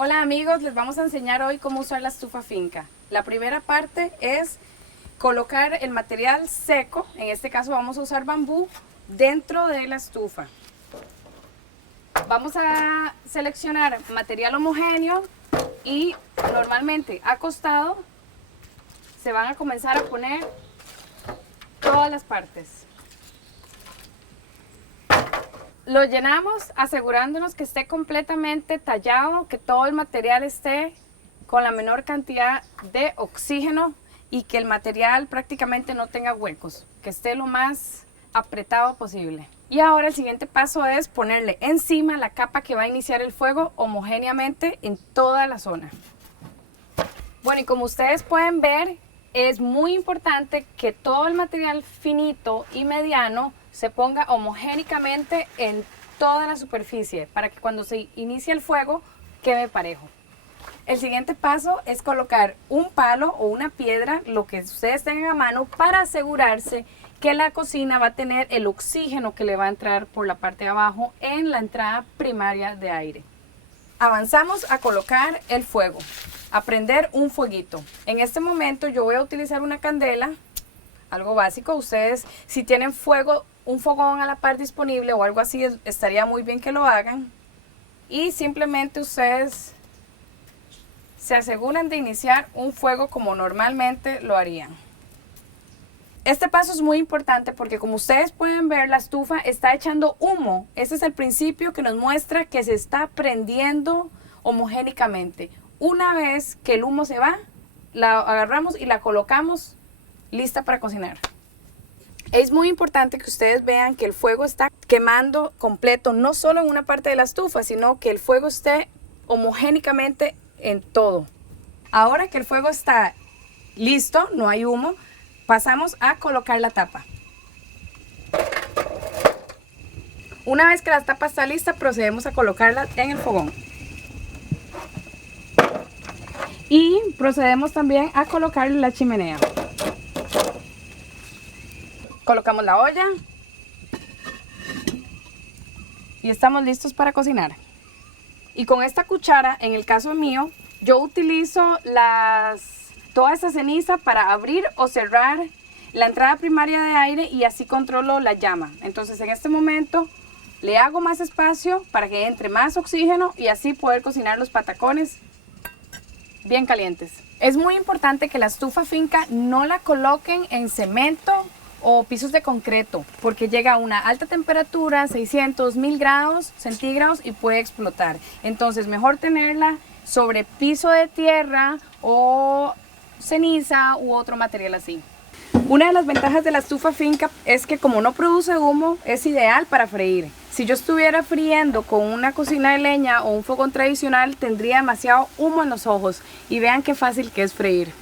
Hola amigos, les vamos a enseñar hoy cómo usar la estufa finca. La primera parte es colocar el material seco, en este caso vamos a usar bambú, dentro de la estufa. Vamos a seleccionar material homogéneo y normalmente acostado se van a comenzar a poner todas las partes. Lo llenamos asegurándonos que esté completamente tallado, que todo el material esté con la menor cantidad de oxígeno y que el material prácticamente no tenga huecos, que esté lo más apretado posible. Y ahora el siguiente paso es ponerle encima la capa que va a iniciar el fuego homogéneamente en toda la zona. Bueno, y como ustedes pueden ver, es muy importante que todo el material finito y mediano se ponga homogénicamente en toda la superficie para que cuando se inicie el fuego quede parejo. El siguiente paso es colocar un palo o una piedra, lo que ustedes tengan a mano, para asegurarse que la cocina va a tener el oxígeno que le va a entrar por la parte de abajo en la entrada primaria de aire. Avanzamos a colocar el fuego, a prender un fueguito. En este momento yo voy a utilizar una candela, algo básico. Ustedes, si tienen fuego, un fogón a la par disponible o algo así, estaría muy bien que lo hagan. Y simplemente ustedes se aseguran de iniciar un fuego como normalmente lo harían. Este paso es muy importante porque, como ustedes pueden ver, la estufa está echando humo. Ese es el principio que nos muestra que se está prendiendo homogénicamente. Una vez que el humo se va, la agarramos y la colocamos lista para cocinar. Es muy importante que ustedes vean que el fuego está quemando completo, no solo en una parte de la estufa, sino que el fuego esté homogénicamente en todo. Ahora que el fuego está listo, no hay humo, pasamos a colocar la tapa. Una vez que la tapa está lista, procedemos a colocarla en el fogón. Y procedemos también a colocarle la chimenea. Colocamos la olla y estamos listos para cocinar. Y con esta cuchara, en el caso mío, yo utilizo toda esta ceniza para abrir o cerrar la entrada primaria de aire y así controlo la llama. Entonces en este momento le hago más espacio para que entre más oxígeno y así poder cocinar los patacones bien calientes. Es muy importante que la estufa finca no la coloquen en cemento o pisos de concreto, porque llega a una alta temperatura, 600, 1000 grados centígrados, y puede explotar. Entonces mejor tenerla sobre piso de tierra o ceniza u otro material así. Una de las ventajas de la estufa finca es que, como no produce humo, es ideal para freír. Si yo estuviera friendo con una cocina de leña o un fogón tradicional, tendría demasiado humo en los ojos. Y vean qué fácil que es freír.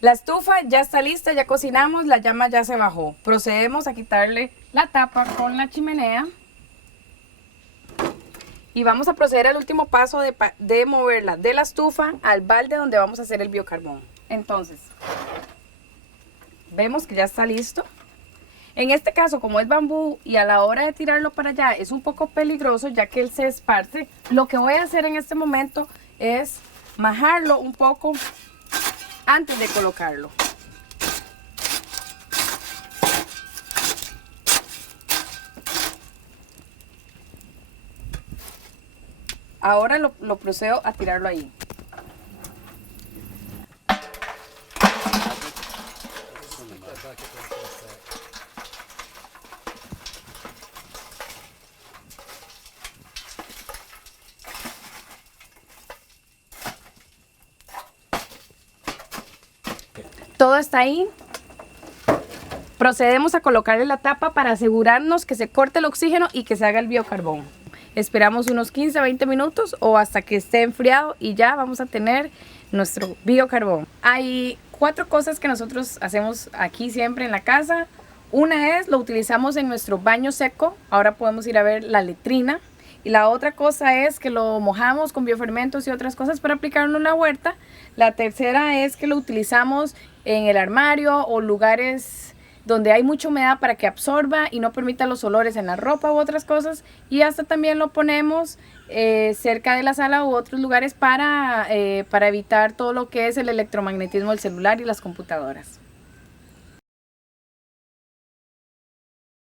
La estufa ya está lista, ya cocinamos, la llama ya se bajó. Procedemos a quitarle la tapa con la chimenea. Y vamos a proceder al último paso de moverla de la estufa al balde donde vamos a hacer el biocarbón. Entonces, vemos que ya está listo. En este caso, como es bambú y a la hora de tirarlo para allá es un poco peligroso, ya que él se esparce, lo que voy a hacer en este momento es majarlo un poco antes de colocarlo. Ahora lo procedo a tirarlo ahí. Todo está ahí. Procedemos a colocarle la tapa para asegurarnos que se corte el oxígeno y que se haga el biocarbón. Esperamos unos 15-20 minutos o hasta que esté enfriado y ya vamos a tener nuestro biocarbón. Hay 4 cosas que nosotros hacemos aquí siempre en la casa. Una es, lo utilizamos en nuestro baño seco. Ahora podemos ir a ver la letrina. Y la otra cosa es que lo mojamos con biofermentos y otras cosas para aplicarlo en la huerta. La tercera es que lo utilizamos en el armario o lugares donde hay mucha humedad para que absorba y no permita los olores en la ropa u otras cosas. Y hasta también lo ponemos cerca de la sala u otros lugares para evitar todo lo que es el electromagnetismo del celular y las computadoras.